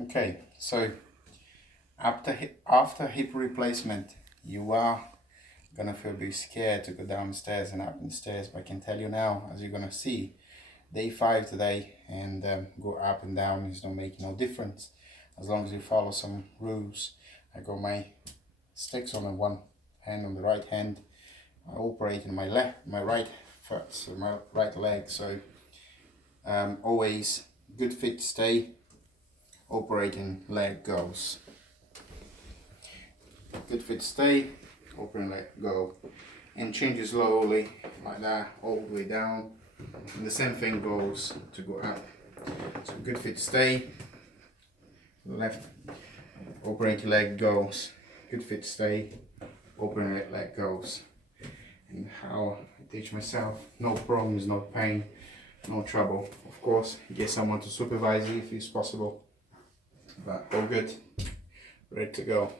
Okay, so after hip replacement, you are gonna feel a bit scared to go downstairs and up the stairs. But I can tell you now, as you're gonna see, day 5 today, and go up and down is not making no difference as long as you follow some rules. I got my sticks on the one hand, on the right hand. I operate in my right foot, so my right leg. So always good fit stay, operating leg goes. Good fit stay, operating leg go, and change slowly like that all the way down. And the same thing goes to go up. So good fit stay, left operating leg goes, good fit stay, operating leg goes. And how I teach myself, no problems, no pain, no trouble. Of course, get someone to supervise you if it's possible, but all good, ready to go.